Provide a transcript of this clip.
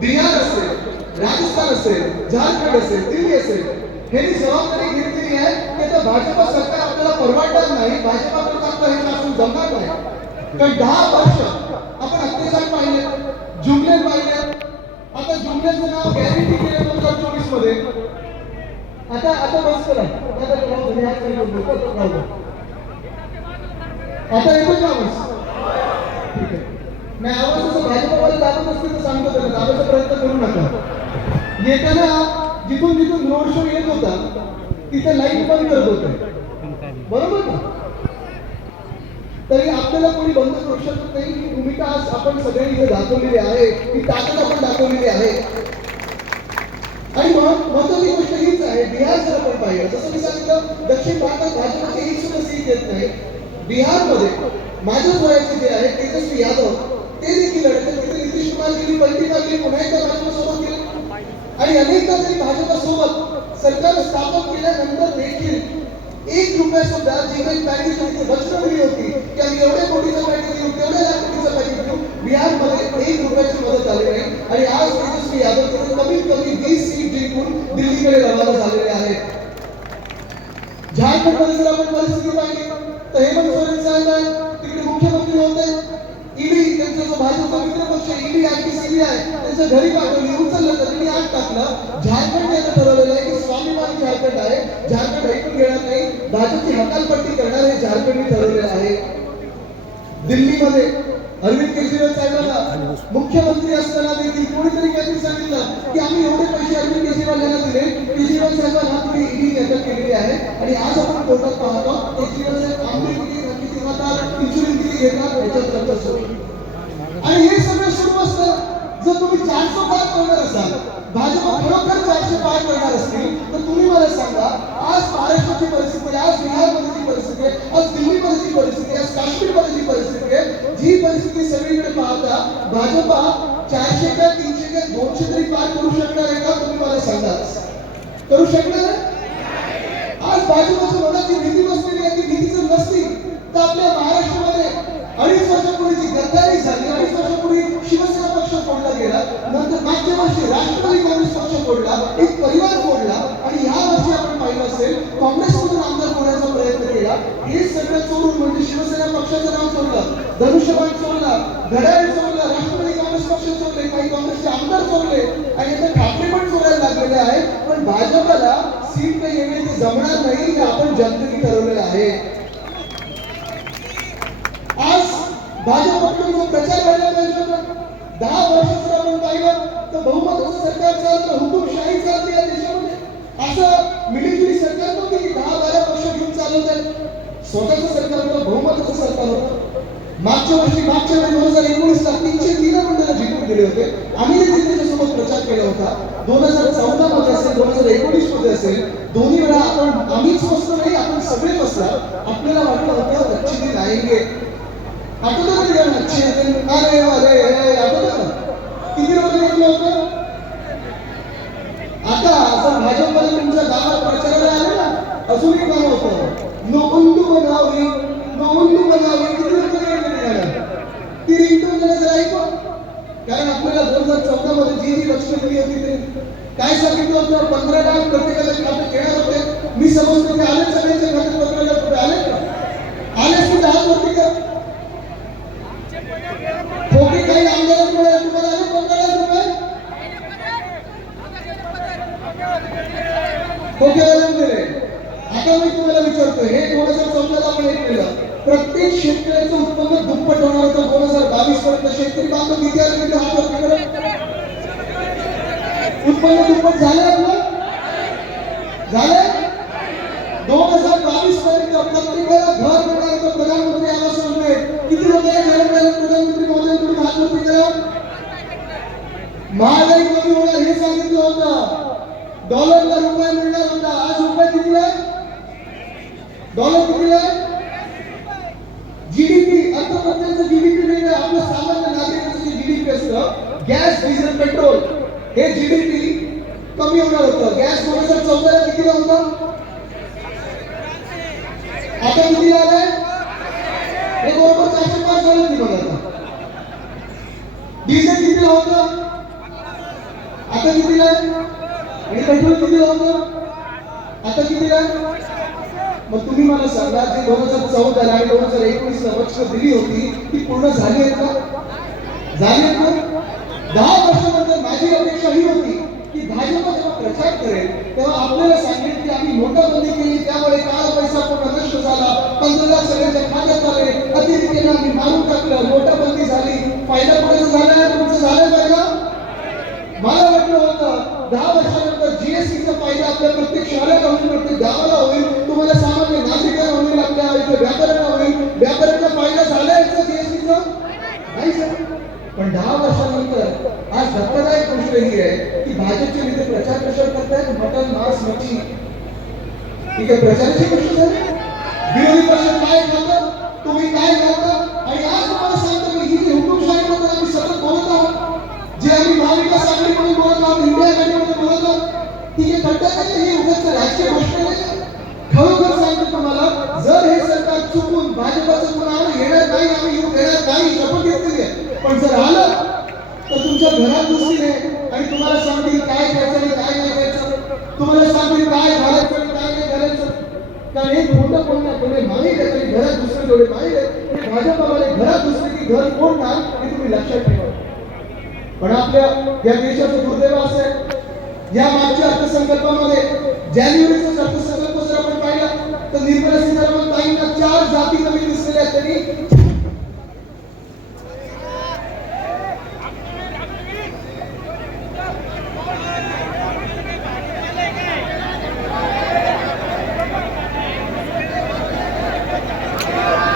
बिहार असेल, राजस्थान असेल, झारखंड असेल, दिल्ली असेल, हे जबाबदारी घेतलेली आहे की तर भाजप सरकार आपल्याला परवडणार नाही, भाजपकडे आपलं हे शासन जमणार नाही. कारण 10 वर्ष आपण अत्याचार पाहिले, जुमले पाहिले. आता जुमल्याचं नाव गॅरंटी केलं 2024 मध्ये. आता बस करा, आता येतो का आवाज? ठीक आहे. नाही आवाज असं भाजपवाले दाबत असतील तर सांगतो त्यांना दाबायचा प्रयत्न करू नका. येताना जिथून जिथून रोड शो येत होता तिथे लाईट बंद करत होते, बरोबर ना? तरी आपल्याला कोणी बंद करू शकत नाही. ही भूमिका आज आपण सगळ्यांनी इथे दाखवलेली आहे, ही ताकद आपण दाखवलेली आहे. आणि महत्वाची गोष्ट हीच आहे, बिहार जर आपण पाहिलं, जसं मी सांगितलं दक्षिण भारतात भाजपची एक सुद्धा सीट येत नाही. बिहारमध्ये माझ्याच वयाचे जे आहे तेजस्वी यादव ते देखील लढले. तिथे नितीश कुमार गेली, पलटी मारली, पुन्हा एकदा भाजपसोबत गेले आणि अनेकदा जरी भाजपसोबत सरकार स्थापन केल्यानंतर देखील 1 रुपया सुद्धा जी काही पॅकेज होती वचन दिली होती की आम्ही एवढ्या कोटीचं पॅकेज देऊ, तेवढ्या लाख कोटीचं पॅकेज देऊ, बिहारमध्ये 1 रुपयाची मदत आली नाही. आणि आज तेजस्वी यादव तिथे कमीत कमी 20 सीट जिंकून दिल्लीकडे रवाना झालेले आहेत. झारखंडमध्ये जर आपण परिस्थिती पाहिली तर हेमंत सोरेन साहेब तिकडे मुख्यमंत्री होते. ईडी त्यांचा जो भाजपचा मित्रपक्ष ईडी आणि सीबीआय त्यांच्या घरी पाठवली, उचललं तर त्यांनी आत टाकलं. झारखंड यानं ठरवलेलं आहे की स्वाभिमानी झारखंड आहे, झारखंड ऐकून घेणार नाही, भाजपची हकालपट्टी करणार हे झारखंडने ठरवलेलं आहे. दिल्लीमध्ये अरविंद केजरीवाल साहेबांना मुख्यमंत्री असताना देखील कोणीतरी काहीतरी सांगितलं की आम्ही एवढे पैसे अरविंद केजरीवाल यांना दिले. केजरीवाल साहेबांना पुढे ईडी अटक केलेली आहे आणि आज आपण कोर्टात पाहतो केजरीवाल साहेब आंबे किती खातात, इन्शुरन्स किती घेतात याच्यात चर्चा सुरू. आणि हे सगळं सुरू असतं. जर तुम्ही 400 पार करणार असाल, भाजप खरोखर 400 पार करणार असतील तर तुम्ही मला सांगा आज महाराष्ट्राची परिस्थिती, आज बिहारमधली परिस्थिती, आज दिल्लीमधली परिस्थिती, आज काश्मीरमधली परिस्थिती आहे, जी परिस्थिती सगळीकडे पाहता भाजप 400 का 300 का 200 तरी पार करू शकणार आहे का? तुम्ही मला सांगा. करू शकणार आहे? आज भाजपच्या मनाची भीती बसलेली आहे. ती भीती जर नसती तर आपल्या महाराष्ट्रामध्ये 2.5 वर्षापूर्वी जी गद्दारी झाली, 2.5 वर्षापूर्वी शिवसेना पक्ष फोडला गेला, नंतर मागच्या वर्षी राष्ट्रवादी काँग्रेस पक्ष फोडला, एक परिवार फोडला आणि ह्या वर्षी आपण पाहिलं असेल काँग्रेसमधून आमदार होण्याचा प्रयत्न केला. हे सगळं चोरून म्हणजे शिवसेना पक्षाचं नाव चोरलं, धनुष्यबाण चोरला, घड्याळ चोरलं, राष्ट्रवादी काँग्रेस पक्ष चोरले, काही काँग्रेसचे आमदार चोरले आणि आता ठाकरे पण चोरायला लागलेले आहे. पण भाजपला सीट काही येणे ते जमणार नाही हे आपण जनतेने ठरवलेलं आहे. आज भाजपकडून जो प्रचार व्हायला पाहिजे होता, 10 वर्ष जर आपण पाहिलं तर बहुमताचं सरकार चालतं, हुकुमशाही चालते या देशामध्ये. असं मिलिटरी सरकार नव्हते की 10-12 पक्ष घेऊन चालवत आहे. स्वतःचं सरकार होतं, बहुमताचं सरकार होतं. मागच्या वेळी 2019 ला 303 मंडळ जिंकून गेले होते. आम्ही देखील त्याच्यासोबत प्रचार केला होता. 2014 मध्ये असेल, 2019 मध्ये असेल, दोन्ही वेळा आपण आम्हीच बसलो नाही, आपण सगळे बसला. आपल्याला वाटलं होतं अच्छे दिन आएंगे. आठवतं का जेवण अच्छे दिन अरे अरे आठवतं का? किती लोक घेतलं होतं? आता असं भाजपमध्ये तुमच्या गावात प्रचाराला आले ना, अजून एक गाणं होतं नोंदू बनावी, नोंदू बनावी. किती लोक घेतलं ती रिंगटोन जरा ऐकू. कारण आपल्याला 2014 मध्ये जी लक्ष्मी दिली होती ते काय सांगितलं होतं? 15 लाख प्रत्येकाच्या खात्यात येणार होते. मी समजतो की आले सगळ्यांच्या खात्यात 15 लाख रुपये आले का? आले सुद्धा हात वरती का? खोके काही आमदारांमुळे तुम्हाला आले 15 लाख रुपये? खोकेवाल्यांना दिले. आता मी तुम्हाला विचारतो, हे 2014 आपण एक केलं, प्रत्येक शेतकऱ्याचं उत्पन्न दुप्पट होणार होतं. 2022 पर्यंत शेतकरी बांधव किती आले म्हणजे हात वरती करा. उत्पन्न दुप्पट झालं आपलं? झालं? 2022 पर्यंत प्रत्येकाला घर मिळणार होतं. प्रधानमंत्री आवास योजने किती लोकांना घर मिळालं? प्रधानमंत्री महोदयांकडून हात वरती करा. महागाई कमी होणार हे सांगितलं होतं. डॉलरला रुपये मिळणार होता. आज रुपये किती आहे? डॉलर किती आहे? जीडीपी अर्थव्यवस्थेचं जीडीपी वेगळं, आपलं सामान्य नागरिकाचं जे जीडीपी असतं, गॅस डिझेल पेट्रोल हे जीडीपी कमी होणार होतं. गॅस 2014 ला कितीला होतं? आता कितीला आलंय? हे बरोबर 405 झालं की बघा. आता डिझेल कितीला होतं? आता कितीला आहे? आणि पेट्रोल कितीला होतं? आता कितीला आहे? मग तुम्ही मला सांगा, जी 2014 आणि 2019 ला वचन दिली होती ती पूर्ण झाली आहेत का? झाली आहेत का? 10 वर्षानंतर माझी अपेक्षा ही होती की भाजप जेव्हा प्रचार करेल तेव्हा आपल्याला सांगेल की आम्ही नोटाबंदी केली, त्यामुळे काळा पैसा पूर्ण नष्ट झाला, 15 लाख सगळ्यांच्या खात्यात आले, अतिरेक्याने आम्ही मारून टाकलं, नोटाबंदी झाली. फायदा कोणाचा झाला? तुमचं झालं नाही का? मला वाटलं होतं 10 वर्षानंतर जीएसटीचा फायदा आपल्या प्रत्येक शहराला होईल, प्रत्येक गावाला होईल, तुम्हाला सामान्य नागरिकांना होईल, आपल्या इथे व्यापाऱ्यांना होईल. व्यापाऱ्यांना फायदा झाला याचा जीएसटीचा? नाही झाला. पण 10 वर्षानंतर आज धक्कादायक गोष्ट ही आहे की भाजपचे नेते प्रचार कशा करतायत? मटन, मांस, मच्छी. ठीक आहे, प्रचाराची गोष्ट झाली. विरोधी पक्ष काय खातं, तुम्ही काय खाता, आणि आज तुम्हाला सांगतो की ही जी हुकुमशाहीबद्दल आम्ही सतत बोलत आहोत, जे आम्ही महाविकास आघाडीमध्ये बोलत आहोत, इंडिया आघाडीमध्ये बोलत आहोत, ती जे खड्डा आहे ही उगाच राजकीय गोष्ट नाही. खरोखर सांगतो तुम्हाला, जर हे सरकार चुकून भाजपचं पुन्हा येणार नाही, आम्ही येऊ देणार नाही, शपथ घेतली आहे. पण जर आलं तर तुमच्या घरात घुसतील आणि तुम्हाला सांगतील काय खायचं आणि काय नाही खायचं, तुम्हाला सांगतील काय घालायचं आणि काय नाही घालायचं. कारण हे खोटं बोलणं कोणी माहीत आहे, तरी घरात घुसणं जेवढे माहीत आहे, भाजपवाले घरात घुसले की घर फोडणार हे तुम्ही लक्षात ठेवा. पण आपल्या या देशाचं दुर्दैव असं आहे, या मागच्या अर्थसंकल्पामध्ये जानेवारीचा अर्थसंकल्प जर आपण पाहिला तर निर्मला सीतारामन ताईंना 4 जाती कमी दिसलेल्या आहेत. त्यांनी